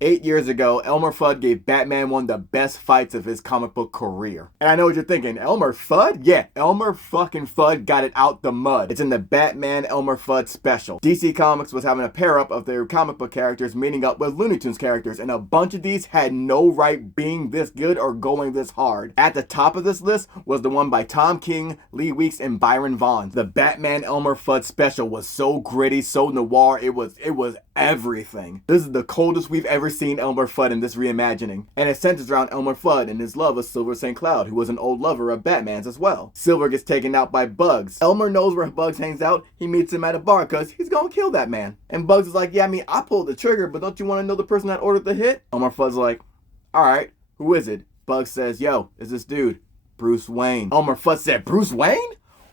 8 years ago, Elmer Fudd gave Batman one of the best fights of his comic book career. And I know what you're thinking, Elmer Fudd? Yeah, Elmer fucking Fudd got it out the mud. It's in the Batman Elmer Fudd special. DC Comics was having a pair-up of their comic book characters meeting up with Looney Tunes characters, and a bunch of these had no right being this good or going this hard. At the top of this list was the one by Tom King, Lee Weeks, and Byron Vaughn. The Batman Elmer Fudd special was so gritty, so noir, it was everything. This is the coldest we've ever seen Elmer Fudd in this reimagining, and it centers around Elmer Fudd and his love of Silver St. Cloud, who was an old lover of Batman's as well. Silver gets taken out by Bugs. Elmer knows where Bugs hangs out. He meets him at a bar because he's gonna kill that man. And Bugs is like, yeah, I mean, I pulled the trigger, but don't you want to know the person that ordered the hit? Elmer Fudd's like, alright, who is it? Bugs says, yo, it's this dude, Bruce Wayne. Elmer Fudd said, Bruce Wayne?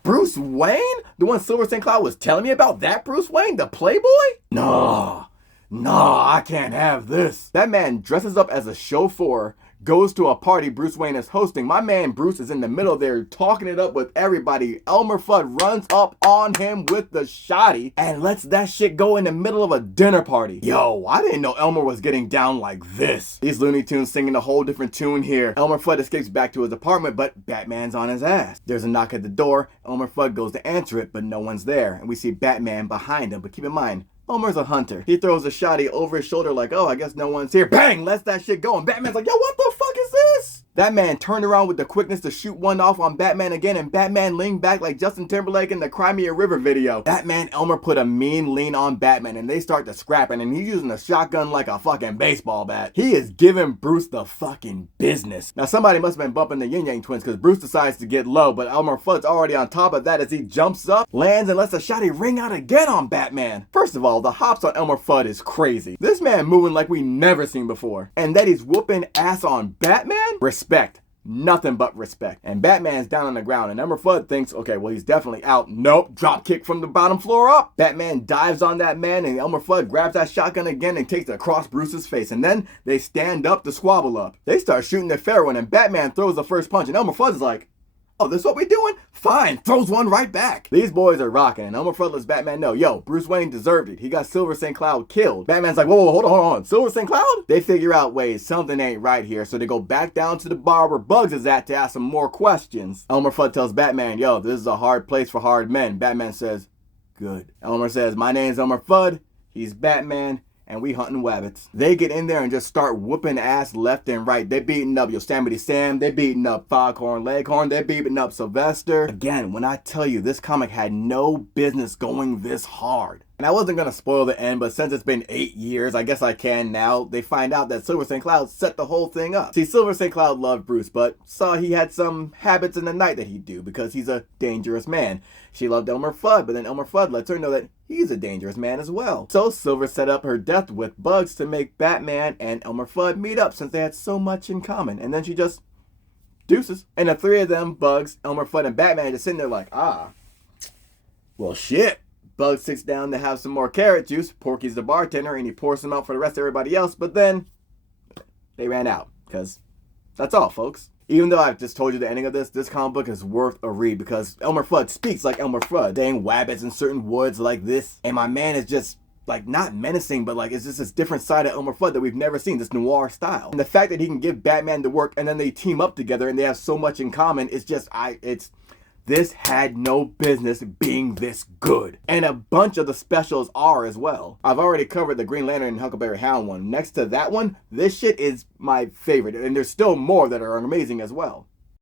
Bruce Wayne? The one Silver St. Cloud was telling me about? That Bruce Wayne, the playboy? No, I can't have this. That man dresses up as a chauffeur, goes to a party Bruce Wayne is hosting. My man Bruce is in the middle there talking it up with everybody. Elmer Fudd runs up on him with the shotty and lets that shit go in the middle of a dinner party. Yo, I didn't know Elmer was getting down like this. These Looney Tunes singing a whole different tune here. Elmer Fudd escapes back to his apartment, but Batman's on his ass. There's a knock at the door. Elmer Fudd goes to answer it, but no one's there. And we see Batman behind him, but keep in mind, Elmer's a hunter. He throws a shotty over his shoulder like, oh, I guess no one's here. Bang! Lets that shit go. And Batman's like, yo, what the fuck is this? That man turned around with the quickness to shoot one off on Batman again, and Batman leaned back like Justin Timberlake in the Crimea River video. That man Elmer put a mean lean on Batman, and they start to scrapping, and he's using a shotgun like a fucking baseball bat. He is giving Bruce the fucking business. Now somebody must have been bumping the Yin Yang Twins, because Bruce decides to get low, but Elmer Fudd's already on top of that as he jumps up, lands, and lets the shotty ring out again on Batman. First of all, the hops on Elmer Fudd is crazy. This man moving like we never seen before. And that he's whooping ass on Batman? Respect. Nothing but respect. And Batman's down on the ground, and Elmer Fudd thinks, okay, well, he's definitely out. Nope, drop kick from the bottom floor up. Batman dives on that man, and Elmer Fudd grabs that shotgun again and takes it across Bruce's face. And then they stand up to squabble up. They start shooting the fair one, and Batman throws the first punch, and Elmer Fudd is like, oh, this is what we doing? Fine, throws one right back. These boys are rocking, and Elmer Fudd lets Batman know, yo, Bruce Wayne deserved it. He got Silver St. Cloud killed. Batman's like, whoa, hold on. Silver St. Cloud? They figure out, wait, something ain't right here, so they go back down to the bar where Bugs is at to ask some more questions. Elmer Fudd tells Batman, yo, this is a hard place for hard men. Batman says, good. Elmer says, my name's Elmer Fudd, he's Batman, and we hunting wabbits. They get in there and just start whooping ass left and right. They beating up Yosemite Sam. They beating up Foghorn Leghorn. They beating up Sylvester. Again, when I tell you this comic had no business going this hard. And I wasn't going to spoil the end, but since it's been 8 years, I guess I can now. They find out that Silver St. Cloud set the whole thing up. See, Silver St. Cloud loved Bruce, but saw he had some habits in the night that he'd do because he's a dangerous man. She loved Elmer Fudd, but then Elmer Fudd lets her know that he's a dangerous man as well. So Silver set up her death with Bugs to make Batman and Elmer Fudd meet up since they had so much in common. And then she just deuces. And the three of them, Bugs, Elmer Fudd, and Batman, just sitting there like, well, shit. Bugs sits down to have some more carrot juice. Porky's the bartender, and he pours some out for the rest of everybody else. But then they ran out, because that's all, folks. Even though I've just told you the ending of this comic book is worth a read because Elmer Fudd speaks like Elmer Fudd, saying wabbits in certain woods like this. And my man is just, like, not menacing, but, like, it's just this different side of Elmer Fudd that we've never seen, this noir style. And the fact that he can give Batman the work and then they team up together and they have so much in common, it's just, this had no business being this good. And a bunch of the specials are as well. I've already covered the Green Lantern and Huckleberry Hound one. Next to that one, this shit is my favorite. And there's still more that are amazing as well.